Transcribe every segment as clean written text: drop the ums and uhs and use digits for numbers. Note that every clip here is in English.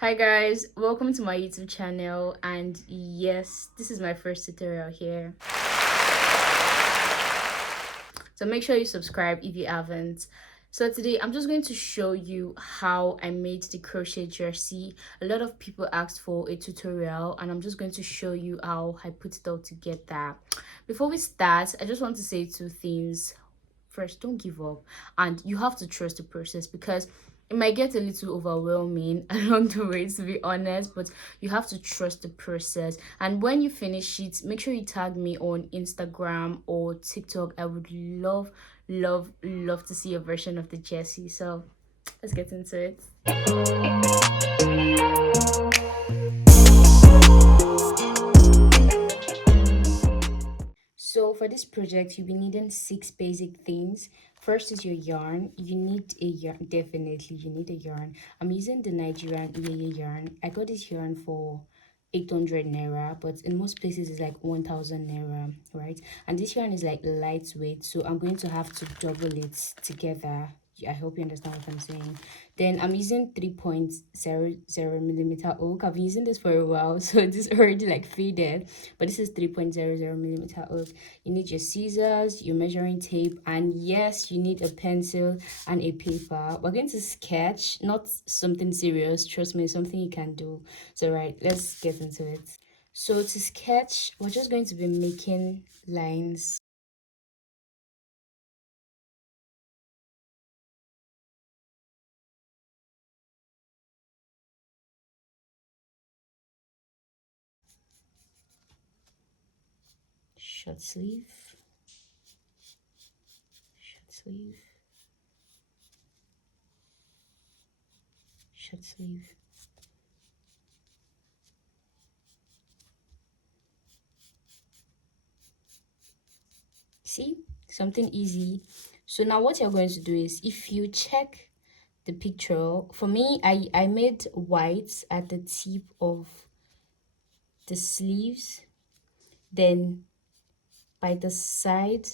Hi guys, welcome to my YouTube channel, and yes, this is my first tutorial here. So make sure you subscribe if you haven't. So today I'm just going to show you how I made the crochet jersey. A lot of people asked for a tutorial and I'm just going to show you how I put it all together. Before we start, I just want to say two things. First, don't give up, and you have to trust the process because it might get a little overwhelming along the way, to be honest, but you have to trust the process. And when you finish it, make sure you tag me on Instagram or TikTok. I would love to see a version of the jersey. So let's get into it. So for this project, you'll be needing six basic things. First is your yarn. You need a yarn, definitely you need a yarn. I'm using the Nigerian Iye yarn. I got this yarn for 800 naira, but in most places it's like 1000 naira, right? And this yarn is like lightweight, so I'm going to have to double it together. I hope you understand what I'm saying. Then I'm using 3.00 millimeter oak. I've been using this for a while, so this already like faded, but this is 3.00 millimeter oak. You need your scissors, your measuring tape, and yes, you need a pencil and a paper. We're going to sketch, not something serious, trust me, something you can do. So right, let's get into it. So to sketch, we're just going to be making lines. Short sleeve, short sleeve, short sleeve. See, something easy. So now what you're going to do is, if you check the picture, for me, I made white at the tip of the sleeves, then by the side,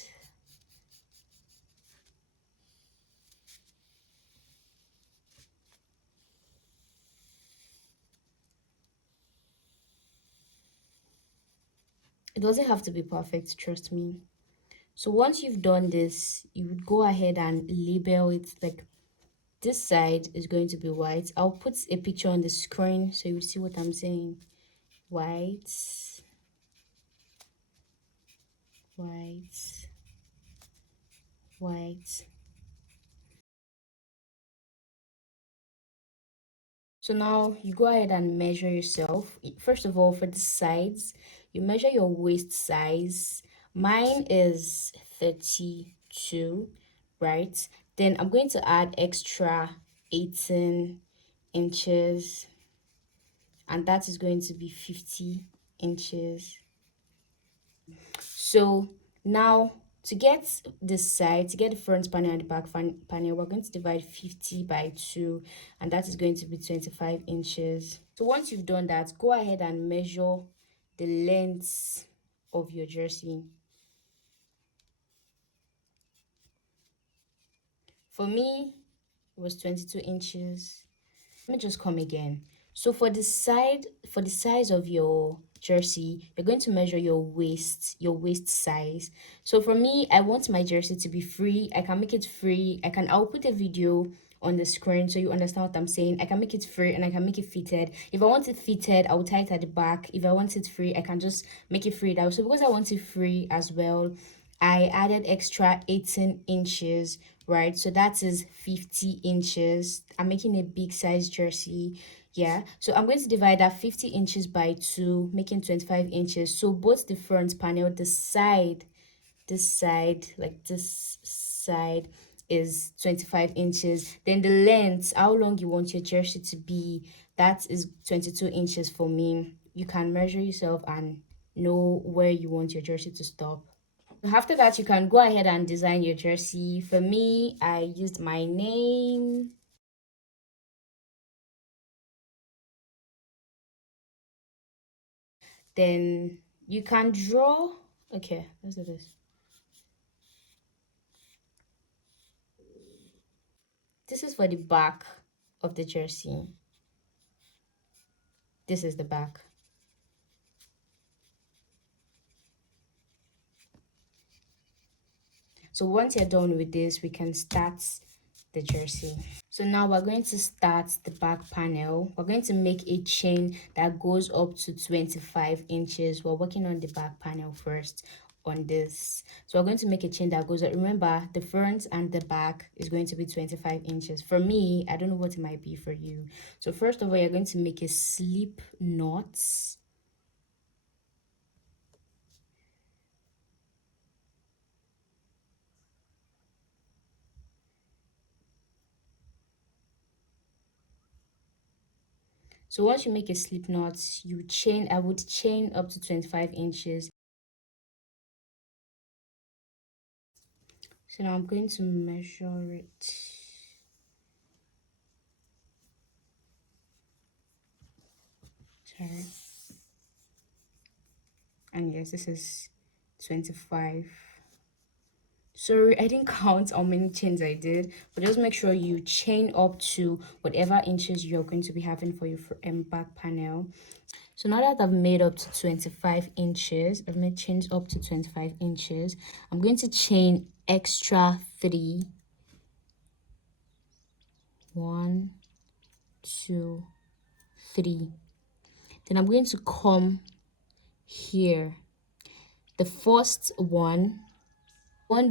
it doesn't have to be perfect, trust me. So once you've done this, you would go ahead and label it. Like, this side is going to be white. I'll put a picture on the screen so you see what I'm saying. White, white, white. So now you go ahead and measure yourself. First of all, for the sides, you measure your waist size. Mine is 32, right? Then I'm going to add extra 18 inches, and that is going to be 50 inches. So now, to get this side, to get the front panel and the back panel, we're going to divide 50 by 2, and that is going to be 25 inches. So once you've done that, go ahead and measure the length of your jersey. For me, it was 22 inches. Let me just come again. So for the side, for the size of your jersey, you're going to measure your waist size. So for me, I want my jersey to be free. I can make it free. I'll put a video on the screen so you understand what I'm saying. I can make it free and I can make it fitted. If I want it fitted, I will tie it at the back. If I want it free, I can just make it free now. So because I want it free as well, I added extra 18 inches, right? So that is 50 inches. I'm making a big size jersey. Yeah. So I'm going to divide that 50 inches by 2, making 25 inches. So both the front panel, this side, like this side is 25 inches. Then the length, how long you want your jersey to be, that is 22 inches for me. You can measure yourself and know where you want your jersey to stop. After that, you can go ahead and design your jersey. For me, I used my name. Then you can draw. Okay, let's do this. This is for the back of the jersey. This is the back. So once you're done with this, we can start the jersey. So now we're going to start the back panel. We're going to make a chain that goes up to 25 inches. We're working on the back panel first on this. So we're going to make a chain that goes up. Remember, the front and the back is going to be 25 inches. For me, I don't know what it might be for you. So first of all, you're going to make a slip knot. So once you make a slip knot, you chain, I would chain up to 25 inches. So now I'm going to measure it. Sorry. And yes, this is 25. Sorry, I didn't count how many chains I did, but just make sure you chain up to whatever inches you're going to be having for your back panel. So now that I've made up to 25 inches, I've made chains up to 25 inches, I'm going to chain extra 3. 1, 2, 3. Then I'm going to come here. The first one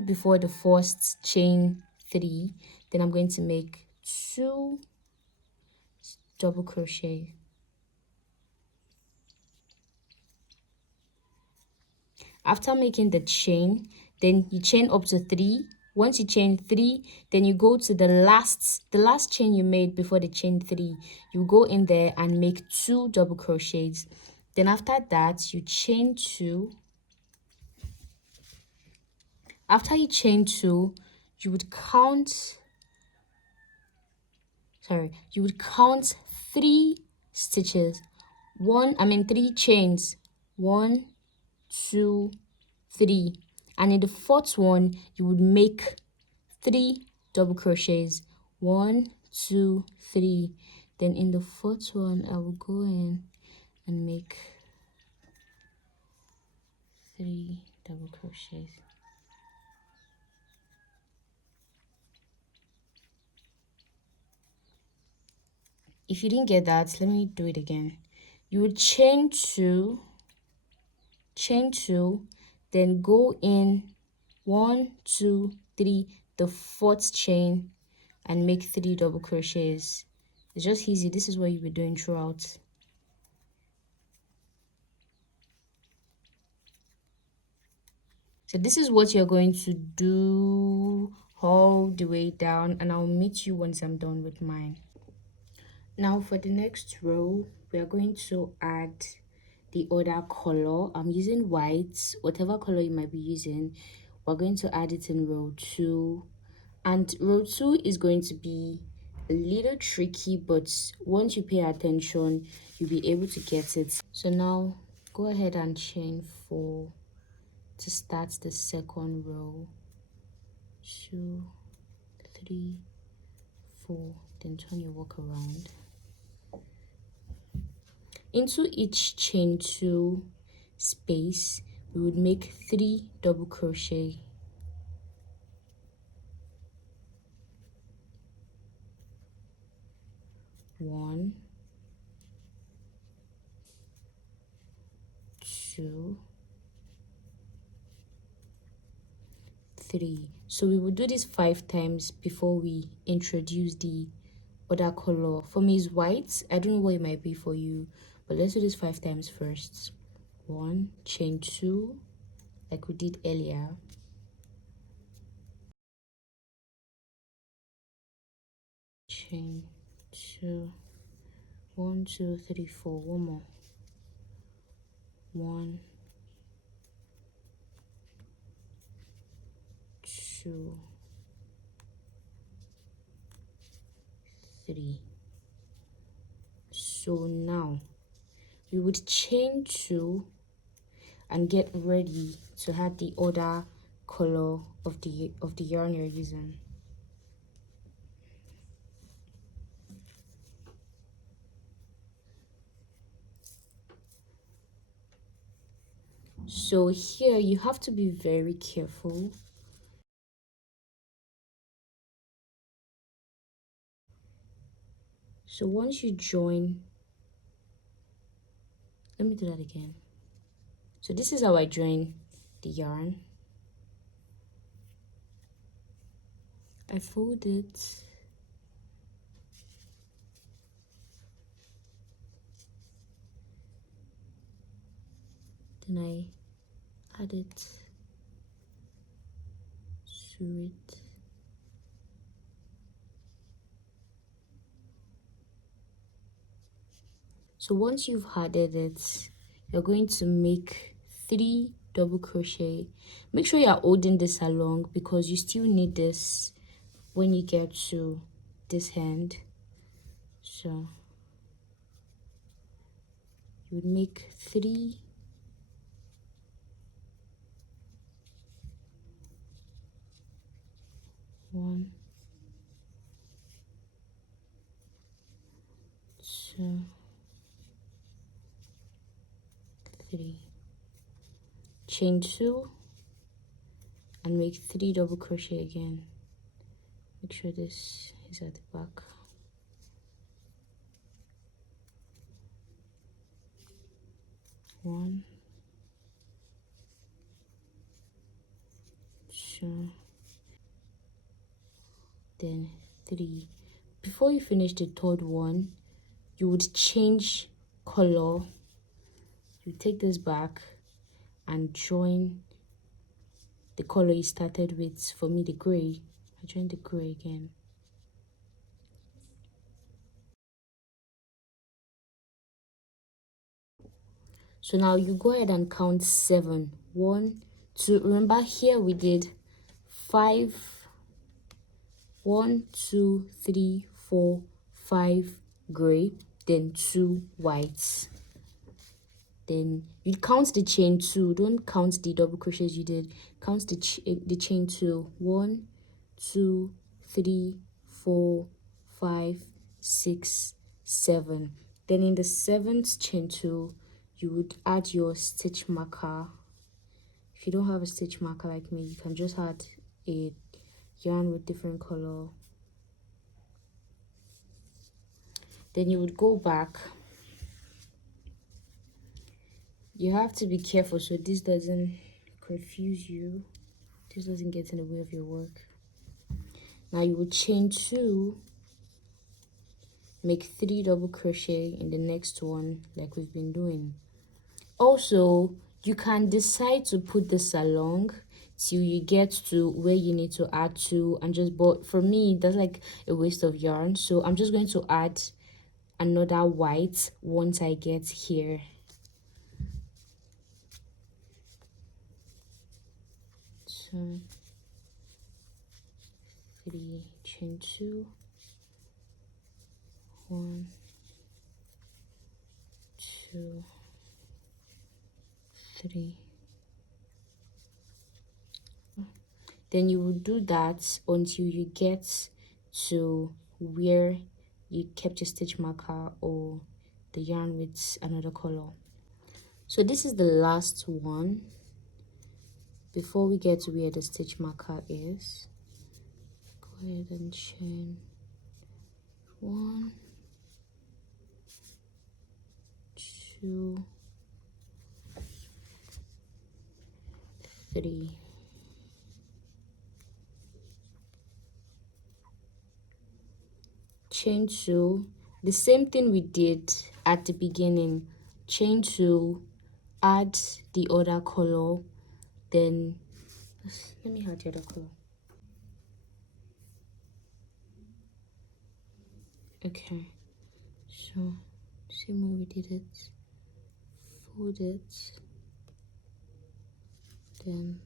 before the first chain 3, then I'm going to make 2 double crochet. After making the chain, then you chain up to 3. Once you chain 3, then you go to the last chain you made before the chain 3. You go in there and make 2 double crochets. Then after that, you chain 2. After you chain 2, you would count 3 stitches. 3 chains. 1, 2, 3. And in the fourth one, you would make 3 double crochets. 1, 2, 3. Then in the fourth one, I will go in and make 3 double crochets. If you didn't get that, let me do it again. You would chain 2, then go in 1, 2, 3, the fourth chain, and make 3 double crochets. It's just easy. This is what you'll be doing throughout. So this is what you're going to do all the way down, and I'll meet you once I'm done with mine. Now for the next row, we are going to add the other color. I'm using white. Whatever color you might be using, we're going to add it in row 2. And row 2 is going to be a little tricky, but once you pay attention, you'll be able to get it. So now go ahead and chain 4 to start the second row. 2, 3, 4. Then turn your work around. Into each chain 2 space, we would make 3 double crochet. 1, 2, 3. So we will do this 5 times before we introduce the other color. For me is white. I don't know what it might be for you, but let's do this 5 times first. 1, chain 2 like we did earlier. Chain 2. 1, 2, 3, 4. One more. 1, 2, 3. So now we would chain 2 and get ready to add the other color of the yarn you're using. So here you have to be very careful. So once you join, let me do that again. So this is how I join the yarn. I fold it, then I add it, sew it. So once you've added it, you're going to make 3 double crochet. Make sure you're holding this along because you still need this when you get to this end. So you would make 3, 1, 2, 3. Chain 2 and make 3 double crochet again. Make sure this is at the back. 1, 2, then 3. Before you finish the third one, you would change color. You take this back and join the color you started with. For me, the gray. I join the gray again. So now you go ahead and count 7. 1, 2. Remember here we did 5. 1, 2, 3, 4, 5 gray, then 2 whites. Then you count the chain 2. Don't count the double crochets you did. Count the chain 2. 1, 2, 3, 4, 5, 6, 7. Then in the 7th chain 2, you would add your stitch marker. If you don't have a stitch marker like me, you can just add a yarn with different color. Then you would go back. You have to be careful so this doesn't confuse you. This doesn't get in the way of your work. Now you would chain 2, make 3 double crochet in the next one like we've been doing. Also, you can decide to put this along till you get to where you need to add to, and just, but for me that's like a waste of yarn, so I'm just going to add another white once I get here. So 3, chain 2, 1, 2, 3. Then you will do that until you get to where you kept your stitch marker or the yarn with another color. So this is the last one before we get to where the stitch marker is. Go ahead and chain 1, 2, 3. Chain 2, the same thing we did at the beginning. Chain 2, add the other color, then let me add the other color. Okay, so same way we did it, fold it, then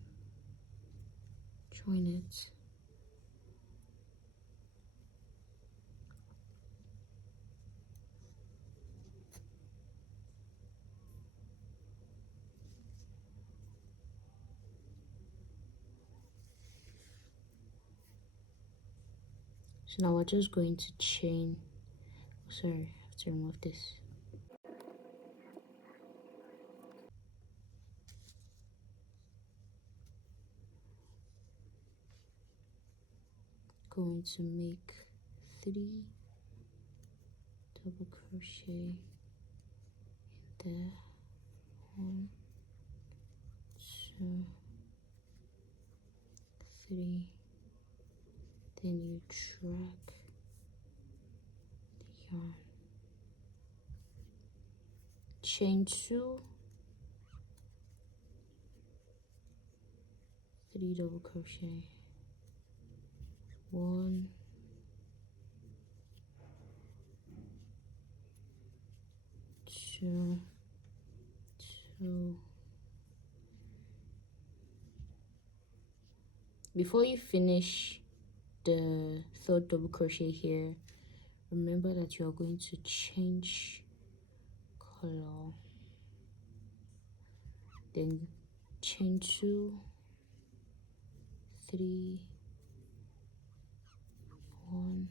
join it. So now we're just going to chain, sorry, I have to remove this. going to make 3 double crochet there. 1, 2, 3. Then you drag the yarn, chain 2, 3 double crochet, 1, 2, 2. Before you finish the 3rd double crochet here, remember that you are going to change color. Then chain 2, 3, 1,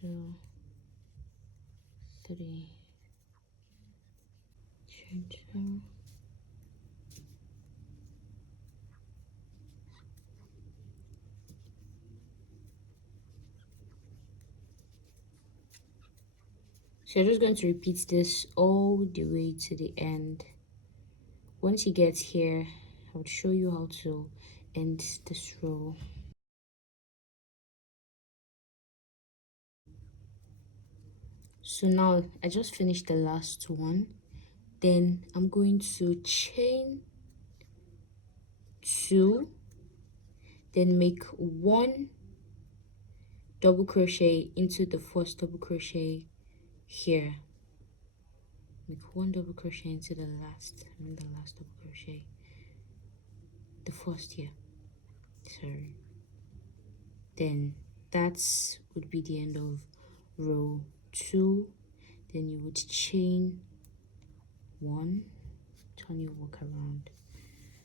2, 3, chain 2, so you're just going to repeat this all the way to the end. Once you get here, I would show you how to end this row. So now I just finished the last one. Then I'm going to chain 2, then make 1 double crochet into the 1st double crochet here. Make 1 double crochet into the last double crochet, the 1st here, sorry. Then that would be the end of row 2. Then you would chain 1, turn your work around.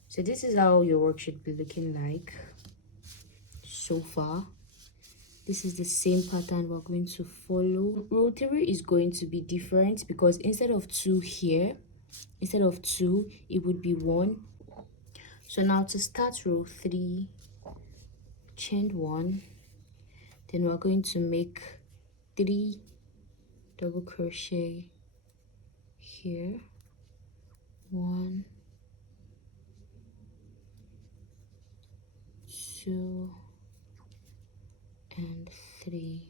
So this is how your work should be looking like so far. This is the same pattern we're going to follow. Row 3 is going to be different because instead of 2 here, instead of 2, it would be 1. So now to start row 3, chain 1, then we're going to make 3 double crochet here, 1, 2, and 3.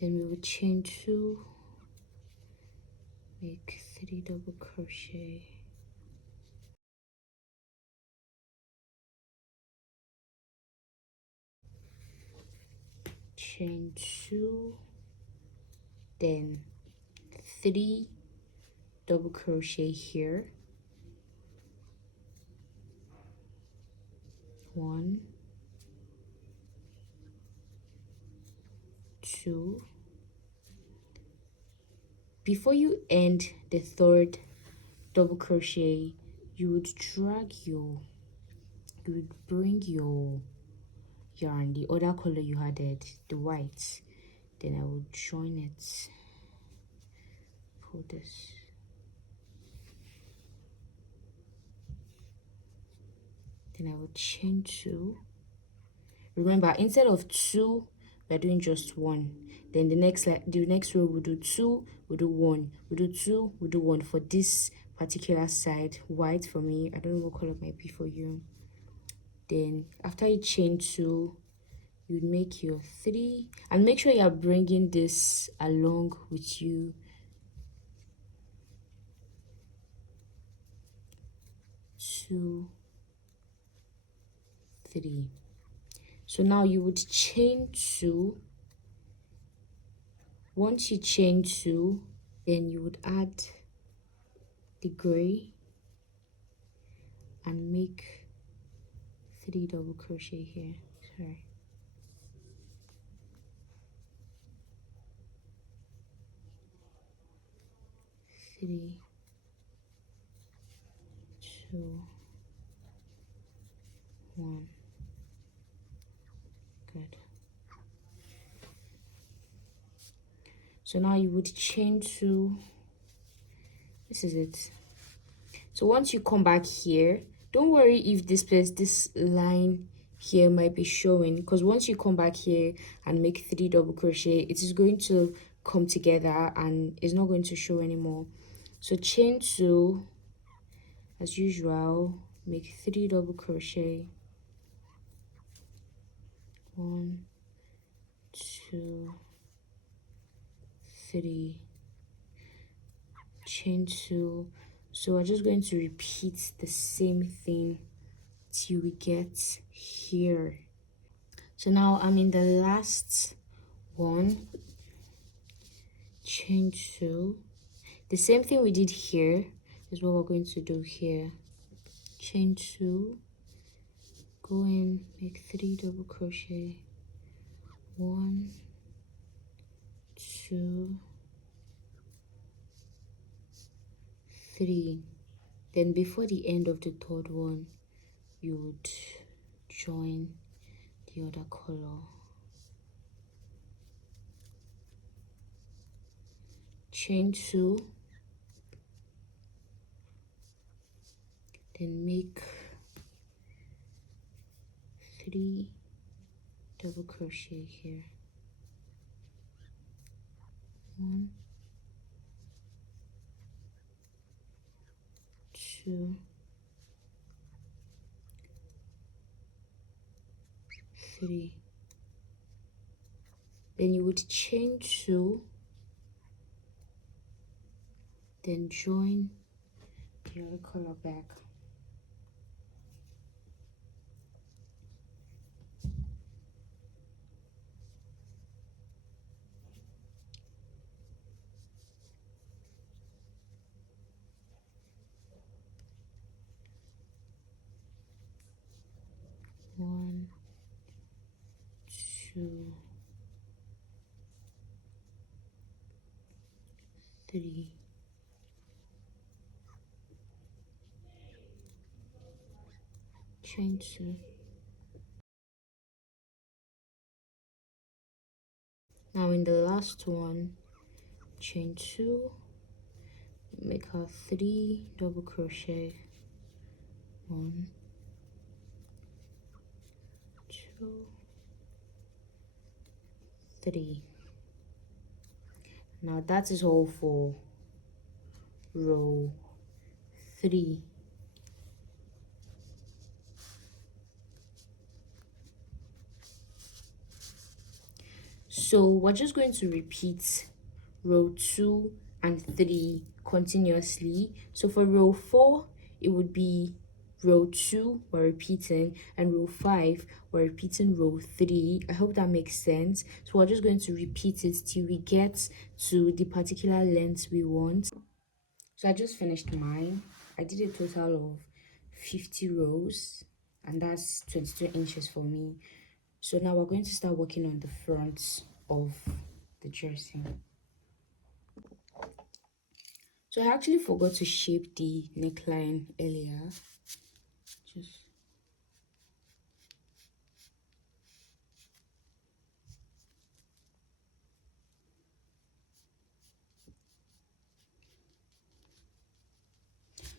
Then we will chain 2, make 3 double crochet, chain 2, then 3 double crochet here, 1, 2. Before you end the 3rd double crochet, you would bring your yarn, the other color you added, the white. Then I would join it, pull this, then I would chain 2. Remember, instead of 2, we're doing just 1. Then the next row we'll do 2, we'll do 1, we'll do 2, we'll do 1 for this particular side. White for me, I don't know what color it might be for you. Then after you chain 2, you make your 3, and make sure you're bringing this along with you. 2, 3. So now you would chain 2. Once you chain 2, then you would add the gray and make 3 double crochet here. Sorry. Three, 2, 1. Good. So now you would chain 2. This is it. So once you come back here, Don't worry if this line here might be showing, because once you come back here and make 3 double crochet, it is going to come together and it's not going to show anymore. So chain 2, as usual, make 3 double crochet. 1, 2, 3, chain 2. So we're just going to repeat the same thing till we get here. So now I'm in the last one, chain 2. The same thing we did here is what we're going to do here. Chain 2, go in, make 3 double crochet. 1, 2, 3. Then before the end of the third one, you would join the other color. Chain 2, then make 3 double crochet here. 1, 2, 3. Then you would chain 2, then join the other color back. One, 2, 3. Chain 2. Now in the last one, chain 2, make our 3 double crochet. 1, 2, 3. Now that is all for row 3. So we're just going to repeat row 2 and 3 continuously. So for row 4, it would be row 2 we're repeating, and row 5 we're repeating row 3. I hope that makes sense. So we're just going to repeat it till we get to the particular length we want. So I just finished mine. I did a total of 50 rows, and that's 22 inches for me. So now we're going to start working on the front of the jersey. So I actually forgot to shape the neckline earlier.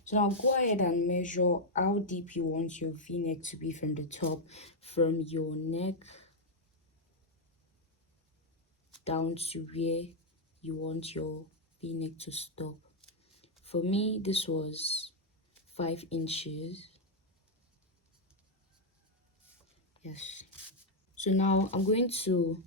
So now go ahead and measure how deep you want your v-neck to be from the top, from your neck down to where you want your v-neck to stop. For me, this was 5 inches. Yes. So now I'm going to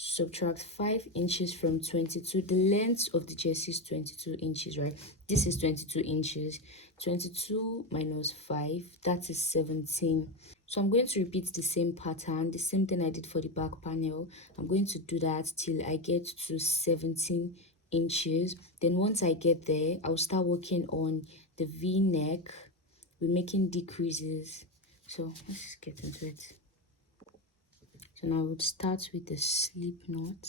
subtract 5 inches from 22. The length of the jersey is 22 inches, right? This is 22 inches. 22 minus 5, that is 17. So I'm going to repeat the same pattern, the same thing I did for the back panel. I'm going to do that till I get to 17 inches. Then once I get there, I'll start working on the v-neck. We're making decreases. So let's get into it. So now I would start with the slip knot.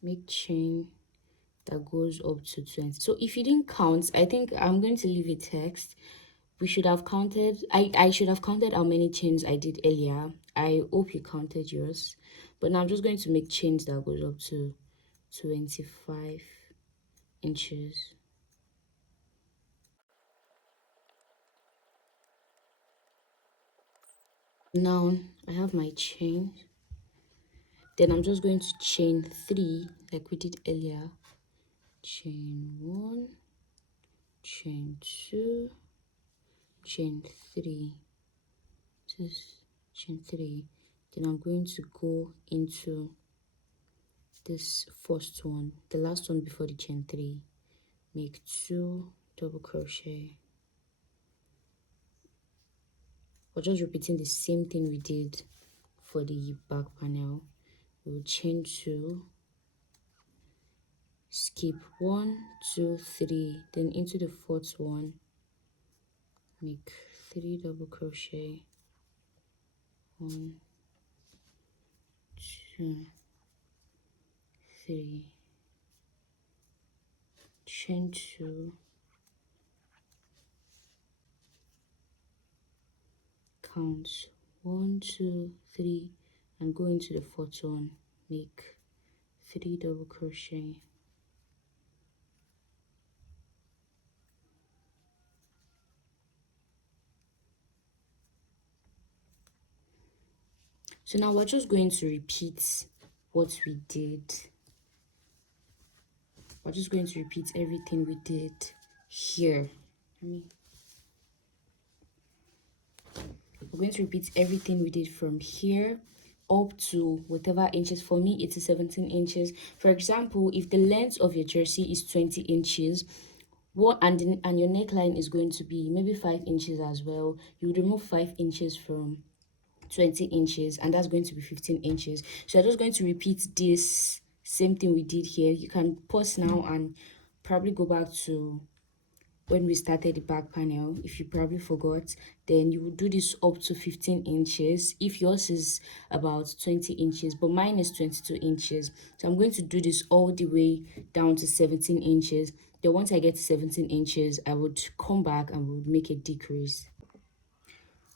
Make chain that goes up to 20. So if you didn't count, I think I'm going to leave a text. we should have counted, I should have counted how many chains I did earlier. I hope you counted yours. But now I'm just going to make chains that goes up to 25 inches. Now I have my chain. Then I'm just going to chain 3 like we did earlier. Chain 1, chain 2, chain 3. Just chain 3. Then I'm going to go into this first one, the last one before the chain 3. Make 2 double crochet. We're just repeating the same thing we did for the back panel. We'll chain 2, skip 1, 2, 3, then into the fourth one, make 3 double crochet. 1, 2, 3, chain 2, count 1, 2, 3, and go into the fourth one, make 3 double crochet. So now we're just going to repeat what we did. We're just going to repeat everything we did here. We're going to repeat everything we did from here up to whatever inches. For me, it is 17 inches. For example, if the length of your jersey is 20 inches, and your neckline is going to be maybe 5 inches as well, you would remove 5 inches from 20 inches, and that's going to be 15 inches. So I'm just going to repeat this same thing we did here. You can pause now and probably go back to when we started the back panel. If you probably forgot, then you will do this up to 15 inches if yours is about 20 inches, but mine is 22 inches. So I'm going to do this all the way down to 17 inches. Then once I get to 17 inches, I would come back and would make a decrease.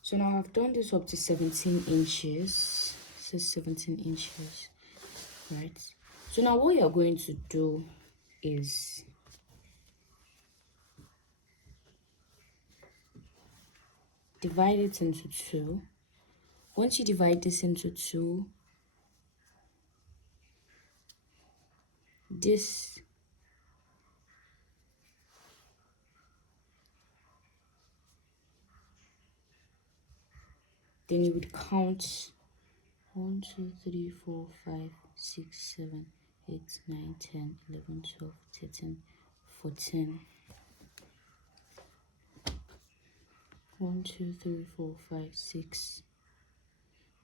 So now I've done this up to 17 inches. This is 17 inches, right? So now what you're going to do is divide it into 2. Once you divide this into 2, this then you would count 1, 2, 3, 4, 5, 6, 7, 8, 9, 10, 11, 12, 13, 14. 1, 2, 3, 4, 5, 6,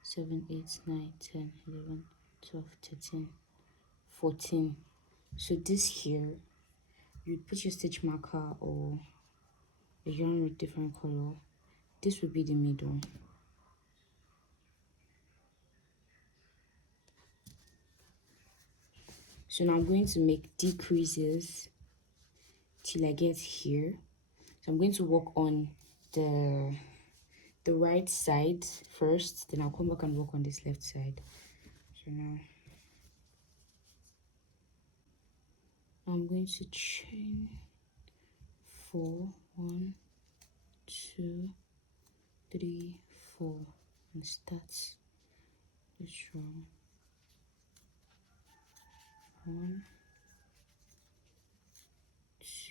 7, 8, 9, 10, 11, 12, 13, 14. So this here, you put your stitch marker or a yarn with different color. This would be the middle. So now I'm going to make decreases till I get here. So I'm going to work on the right side first, then I'll come back and work on this left side. So now I'm going to chain 4, 1, 2, 3, 4, and start this row. 1,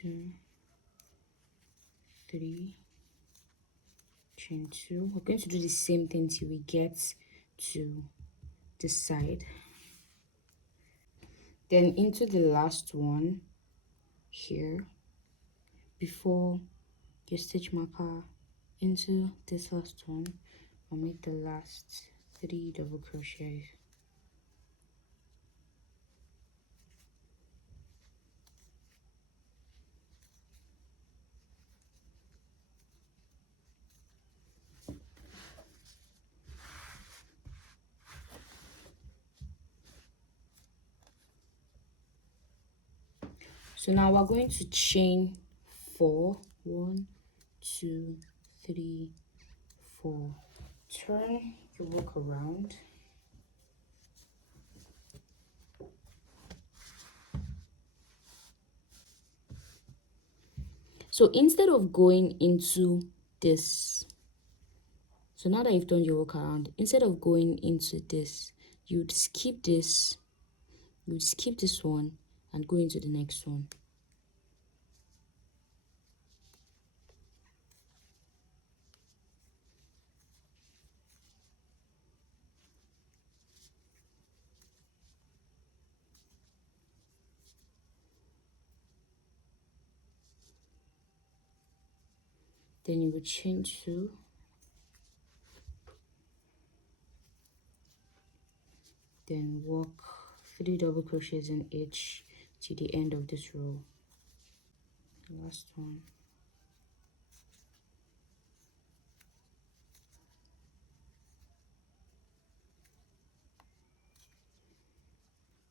2, 3, chain 2. We're going to do the same thing till we get to this side. Then into the last one here, before your stitch marker, into this last one, I'll make the last 3 double crochets. So now we're going to chain 4, 1, 2, 3, 4. Turn your work around. So instead of going into this, so now that you've done your work around, instead of going into this, you'd skip this, one and go into the next one. Then you would chain 2, then work 3 double crochets in each to the end of this row. Last one.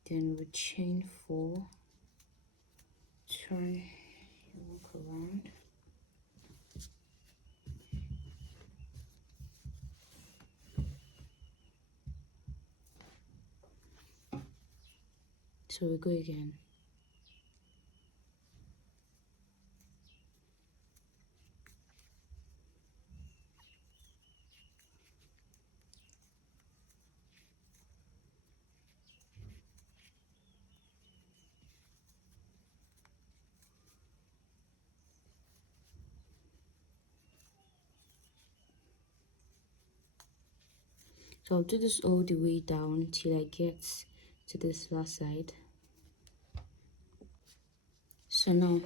Then we chain 4, turn your work around. So we go again. So I'll do this all the way down till I get to this last side. So now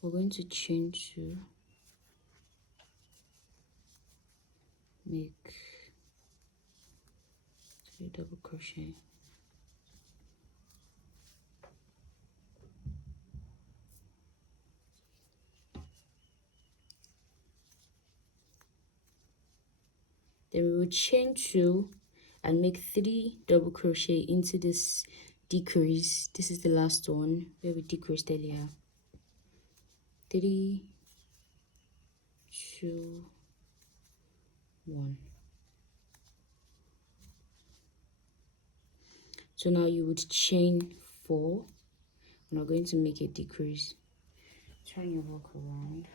we're going to chain 2, make 3 double crochet. Then we will chain 2 and make 3 double crochet into this decrease. This is the last one where we decreased earlier. 3, 2, 1. So now you would chain 4 and we're going to make a decrease. Turn your work around.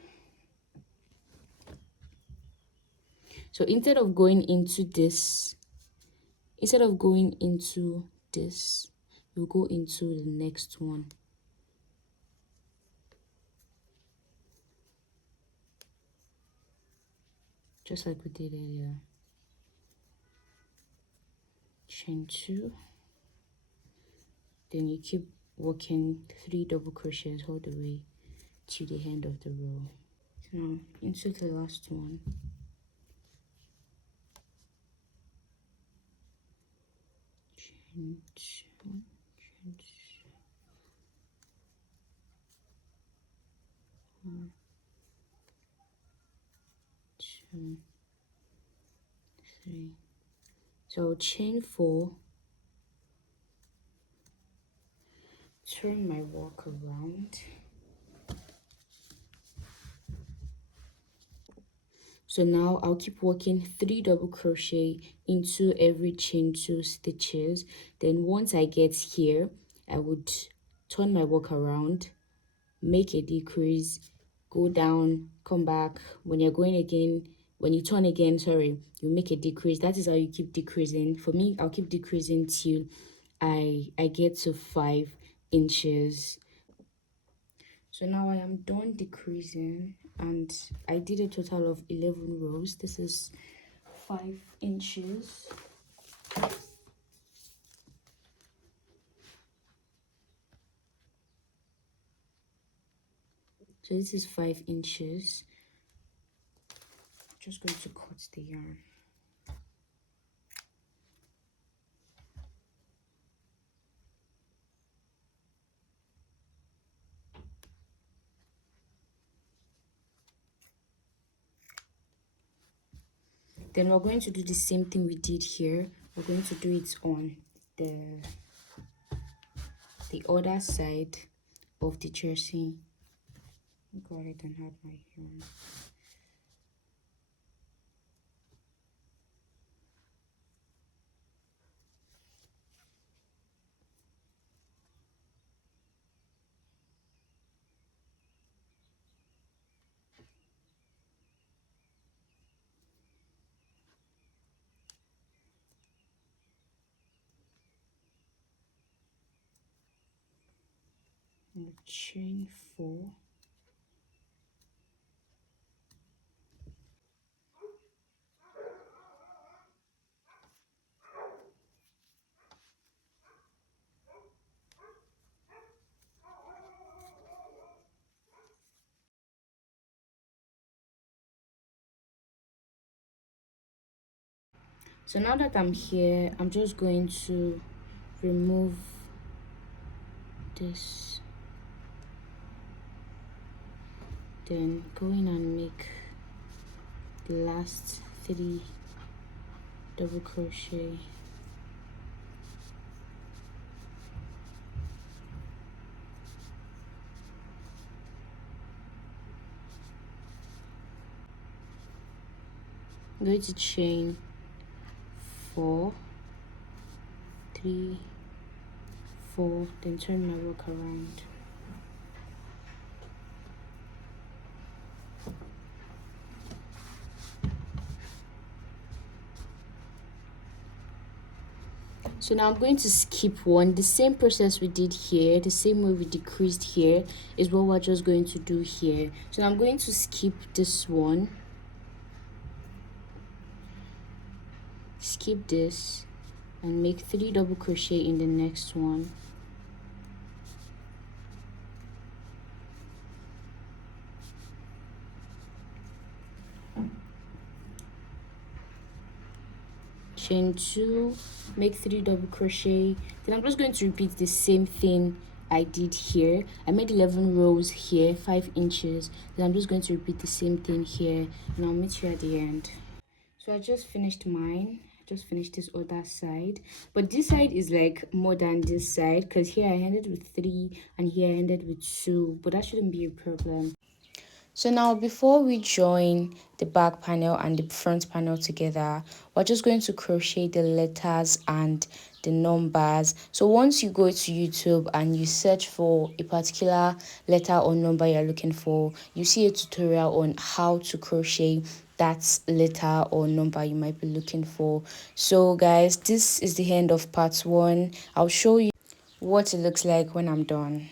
So instead of going into this, you'll go into the next one. Just like we did earlier. Chain 2. Then you keep working 3 double crochets all the way to the end of the row. So now into the last one. Chain 2, chain 1, 2, 3. So chain 4, turn my work around. So now I'll keep working 3 double crochet into every chain 2 stitches. Then once I get here, I would turn my work around, make a decrease, go down, come back. When you turn again, sorry, you make a decrease. That is how you keep decreasing. For me, I'll keep decreasing till I get to 5 inches. So now I am done decreasing and I did a total of 11 rows. This is 5 inches. So this is 5 inches. Just going to cut the yarn. Then we're going to do the same thing we did here. We're going to do it on the other side of the jersey. Go ahead and add my yarn. and chain 4. So now that I'm here, I'm just going to remove this, then go in and make the last 3 double crochet. I'm going to chain 4, 3, 4, then turn my work around. So now I'm going to skip one. The same process we did here, the same way we decreased here, is what we're just going to do here. So now I'm going to skip this one, skip this, and make 3 double crochet in the next one. Chain 2, make 3 double crochet. Then I'm just going to repeat the same thing I did here. I made 11 rows here, 5 inches. Then I'm just going to repeat the same thing here, and I'll meet you at the end. So I just finished mine. I just finished this other side, but this side is like more than this side, because here I ended with 3 and here I ended with 2, but that shouldn't be a problem. So now before we join the back panel and the front panel together, we're just going to crochet the letters and the numbers. So once you go to YouTube and you search for a particular letter or number you're looking for, you see a tutorial on how to crochet that letter or number you might be looking for. So guys, this is the end of part 1. I'll show you what it looks like when I'm done.